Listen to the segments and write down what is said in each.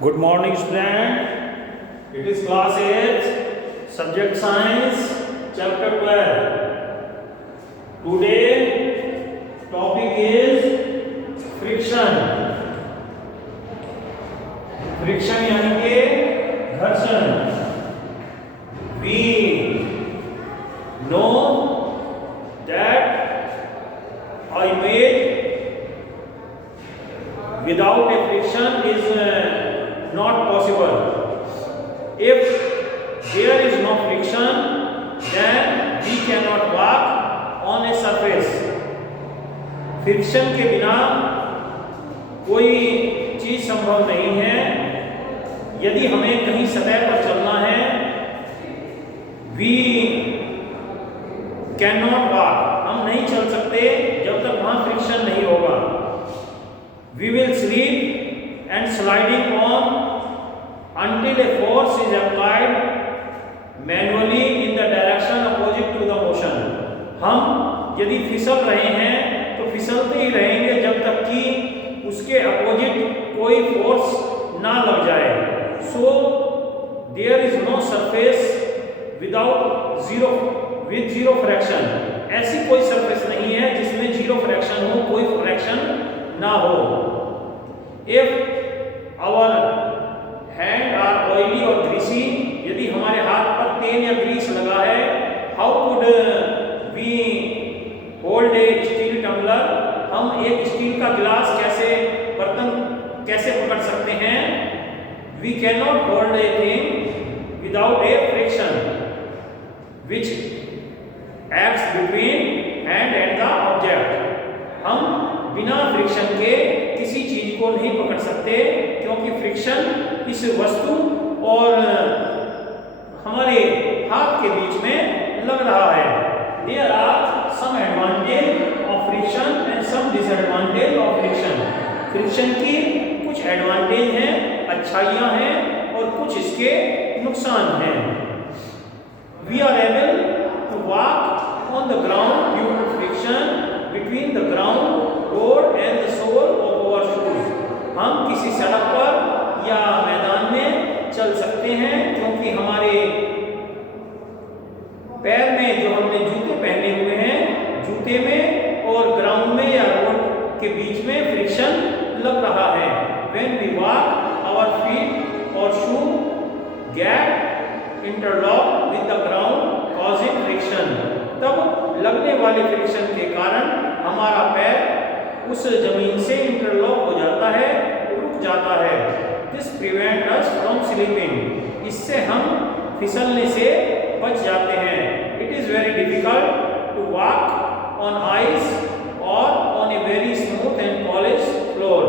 Good morning, student. It is class 8, subject science, chapter 12. Today, topic is friction. Friction यानी कि घर्षण. We know that a image without a friction is not possible. If there is no friction, then we cannot walk on a surface. Friction के बिना कोई चीज संभव नहीं है. यदि हमें कहीं सतह पर चलना है, we cannot walk, हम नहीं चल सकते जब तक वहां फ्रिक्शन नहीं होगा. We will slip and sliding on until a force is applied manually in the direction opposite to the motion. हम यदि फिसल रहे हैं तो फिसलते ही रहेंगे जब तक कि उसके अपोजिट कोई फोर्स ना लग जाए. So there is no surface with zero fraction. ऐसी कोई सरफेस नहीं है जिसमें जीरो फ्रैक्शन हो, कोई फ्रैक्शन ना हो. If our hand are oily or greasy, यदि हमारे हाथ पर तेल या ग्रीस लगा है, how could we hold a steel tumbler? हम एक स्टील का गिलास बर्तन कैसे पकड़ सकते हैं? We cannot hold a thing without a friction which acts between hand and the object. हम बिना फ्रिक्शन के किसी चीज को नहीं पकड़ सकते, क्योंकि फ्रिक्शन इस वस्तु और हमारे हाथ के बीच में लग रहा है. There are some advantage of friction and some disadvantage of friction. Friction की कुछ एडवांटेज हैं, अच्छाइयां हैं, और कुछ इसके नुकसान हैं. We are able to walk on the ground due to friction between the ground, road and the sole of our shoes. हम किसी सड़क पर या मैदान में चल सकते हैं क्योंकि हमारे पैर में जो हमने जूते पहने हुए हैं, जूते में और ग्राउंड में या रोड के बीच में फ्रिक्शन लग रहा है. When we walk, our feet or shoe get interlocked with the ground, causing friction. तब लगने वाले फ्रिक्शन के कारण हमारा पैर उस जमीन से इंटरलॉक हो जाता है, रुक जाता है. This prevents us from slipping. इससे हम फिसलने से बच जाते हैं. It is very difficult to walk on ice or on a very smooth and polished floor.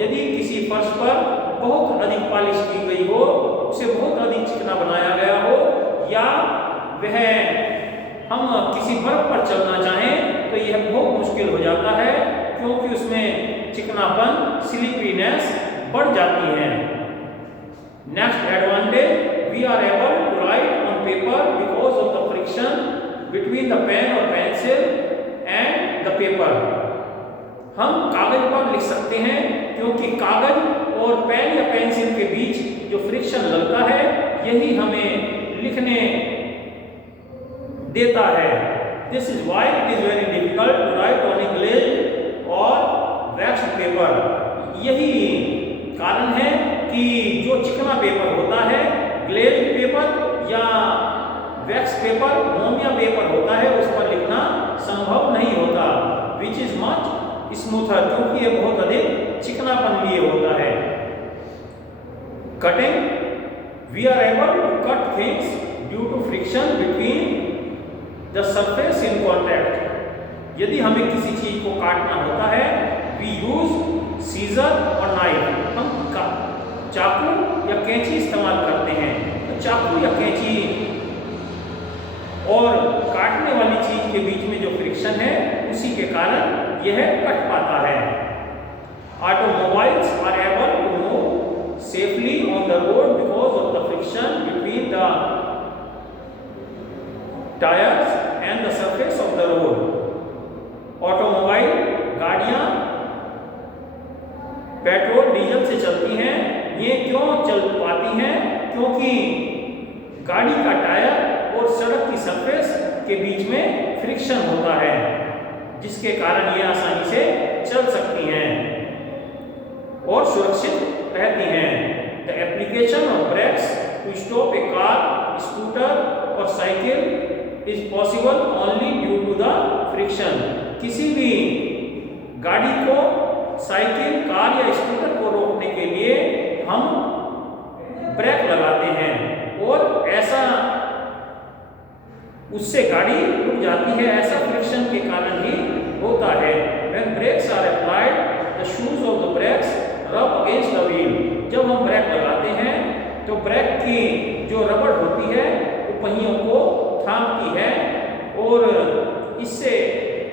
यदि किसी फर्श पर बहुत अधिक पॉलिश की गई हो, उसे बहुत अधिक चिकना बनाया गया हो, या वह हम किसी बर्फ पर चलना चाहें तो यह बहुत मुश्किल हो जाता है, क्योंकि उसमें चिकनापन, स्लिपीनेस बढ़ जाती है. Next advantage, we are able to write on paper because of the friction between the pen or pencil and the paper. हम कागज पर लिख सकते हैं क्योंकि कागज और पेन या पेंसिल के बीच जो फ्रिक्शन लगता है, यही हमें लिखने देता है. This is why it is very difficult to write on a glazed or waxed paper. यही कारण है कि जो चिकना पेपर होता है, ग्लेज्ड पेपर या वैक्स पेपर, मोमिया पेपर होता है, उस पर लिखना संभव नहीं होता. Which is much smoother, क्योंकि यह बहुत अधिक चिकनापन लिए होता है. Cutting, we are able to cut things due to friction between the surface in contact. यदि हमें किसी चीज को काटना होता है, we use scissor और knife. हम चाकू या कैंची इस्तेमाल करते हैं. तो चाकू या कैंची और काटने वाली चीज के बीच में जो फ्रिक्शन है, उसी के कारण यह कट पाता है. Automobiles are able to move safely on the road because of the friction between the tires and the surface of the road. Automobile गाड़ियां पेट्रोल डीजल से चलती हैं. ये क्यों गाड़ी का टायर और सड़क की सरफेस के बीच में फ्रिक्शन होता है, जिसके कारण ये आसानी से चल सकती हैं और सुरक्षित रहती हैं। The application of brakes to stop a car, scooter और cycle is possible only due to the friction. किसी भी गाड़ी को, साइकिल, कार या स्कूटर को रोकने के लिए हम ब्रेक लगाते हैं और ऐसा उससे गाड़ी रुक जाती है, ऐसा फ्रिक्शन के कारण ही होता है। When brakes are applied, the shoes of the brakes rub against the wheel। जब हम ब्रेक लगाते हैं तो ब्रेक की जो रबड़ होती है वो पहियों को थामती है और इससे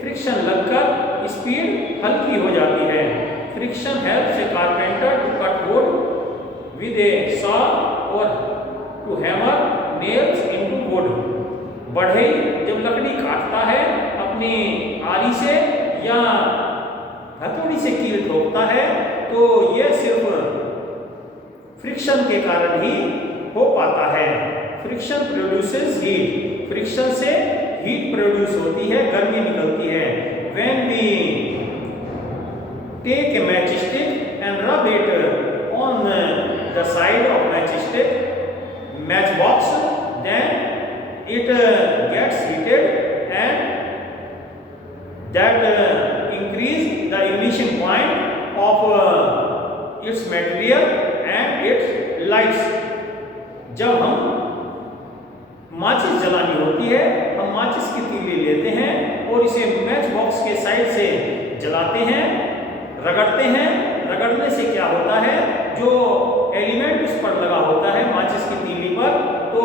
फ्रिक्शन लगकर स्पीड हल्की हो जाती है। Friction helps a carpenter to cut wood with a saw और to hammer nails into wood. बढ़ई जब लकड़ी काटता है अपनी आरी से या हथौड़ी से कील ठोकता है तो यह सिर्फ फ्रिक्शन के कारण ही हो पाता है। Friction produces heat. फ्रिक्शन से हीट प्रोड्यूस होती है, गर्मी निकलती है। When we take a match stick and rub it on the side of match stick match box, then it gets heated and that increase the ignition point of its material and its lights। जब हम माचिस जलानी होती है, हम माचिस की तीली लेते हैं और इसे मैच बॉक्स के साइड से जलाते हैं, रगड़ते हैं। रगड़ने से क्या होता है, जो एलिमेंट उस पर लगा होता है माचिस की तीली पर, तो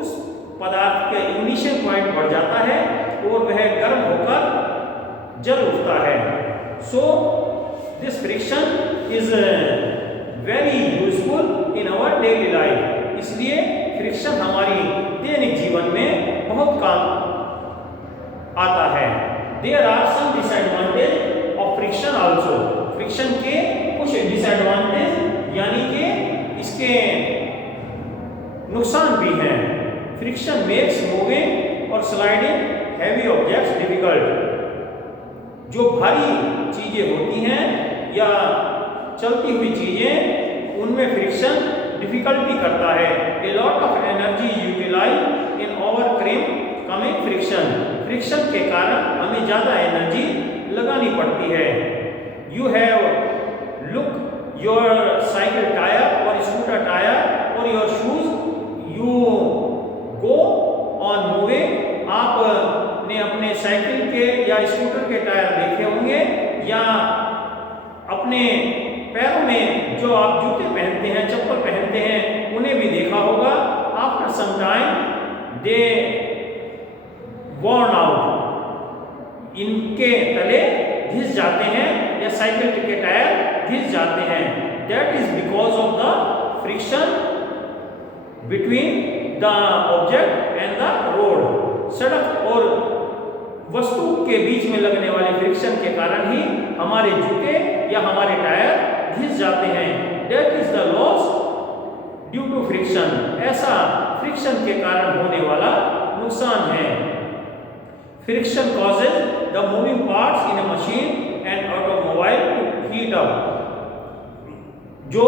उस पदार्थ का इग्निशन पॉइंट बढ़ जाता है और वह गर्म होकर जल उठता है। So this friction is very useful in our daily life. इसलिए फ्रिक्शन हमारी दैनिक जीवन में बहुत काम आता है। There are some disadvantage of friction also. Friction के कुछ डिसएडवांटेज यानी कि इसके नुकसान भी हैं। फ्रिक्शन मेक्स मूविंग और स्लाइडिंग हैवी ऑब्जेक्ट्स डिफिकल्ट। जो भारी चीजें होती हैं या चलती हुई चीजें, उनमें फ्रिक्शन डिफिकल्टी करता है। A lot of energy utilize in overcoming coming friction. Friction के कारण हमें ज्यादा एनर्जी लगानी पड़ती है। You have look your cycle tyre और स्कूटर टायर और your shoes you go on moving. आपने अपने साइकिल के या स्कूटर के टायर देखे होंगे या अपने पैरों में जो आप जूते पहनते हैं, चप्पल पहनते हैं, उन्हें भी देखा होगा। आफ्टर सम टाइम दे worn आउट। इनके तले घिस जाते हैं या साइकिल के टायर घिस जाते हैं। That is because of the friction between the object and the road. सड़क और वस्तु के बीच में लगने वाले फ्रिक्शन के कारण ही हमारे जूते या हमारे टायर घिस जाते हैं। That is the loss due to friction. ऐसा फ्रिक्शन के कारण होने वाला नुकसान है। Friction causes the moving parts in a machine and automobile to heat up. जो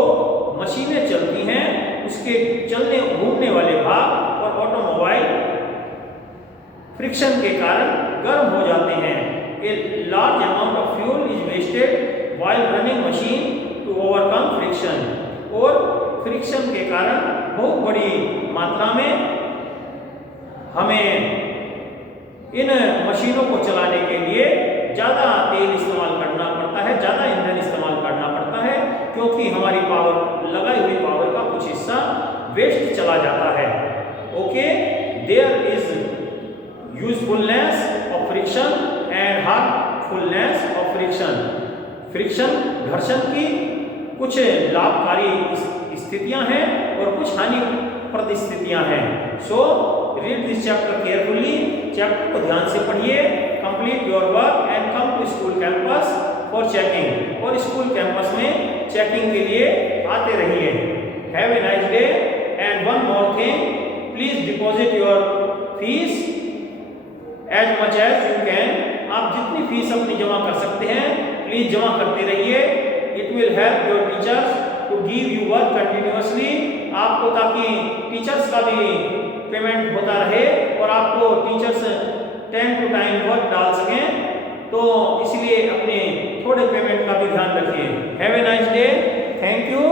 मशीनें चलती हैं उसके चलने घूमने वाले भाग और ऑटोमोबाइल फ्रिक्शन के कारण गर्म हो जाते हैं। A large amount of fuel is wasted while running machine to overcome friction. और फ्रिक्शन के कारण बहुत बड़ी मात्रा में हमें इन मशीनों को चलाने के लिए ज़्यादा तेल इस्तेमाल करना पड़ता है, ज़्यादा ईंधन इस्तेमाल करना पड़ता है, क्योंकि हमारी पावर, लगाई हुई पावर का कुछ हिस्सा वेस्ट चला जाता है। Okay, there is usefulness of friction and harmfulness of friction. Friction, घर्षण की कुछ लाभकारी स्थितियां हैं और कुछ हानिप्रद स्थितियां हैं। So read this chapter carefully. Chapter को ध्यान से पढ़िए। Complete your work and come to school campus for checking. और स्कूल कैंपस में चेकिंग के लिए आते रहिए। Have a nice day and one more thing, deposit your fees as much as you can. आप जितनी फीस अपनी जमा कर सकते हैं प्लीज जमा करते रहिए। It will help your teachers to give you work continuously. आपको ताकि टीचर्स का भी पेमेंट होता रहे और आपको teachers time to time work डाल सकें, तो इसलिए अपने थोड़े पेमेंट का भी ध्यान रखिए। Have a nice day, thank you.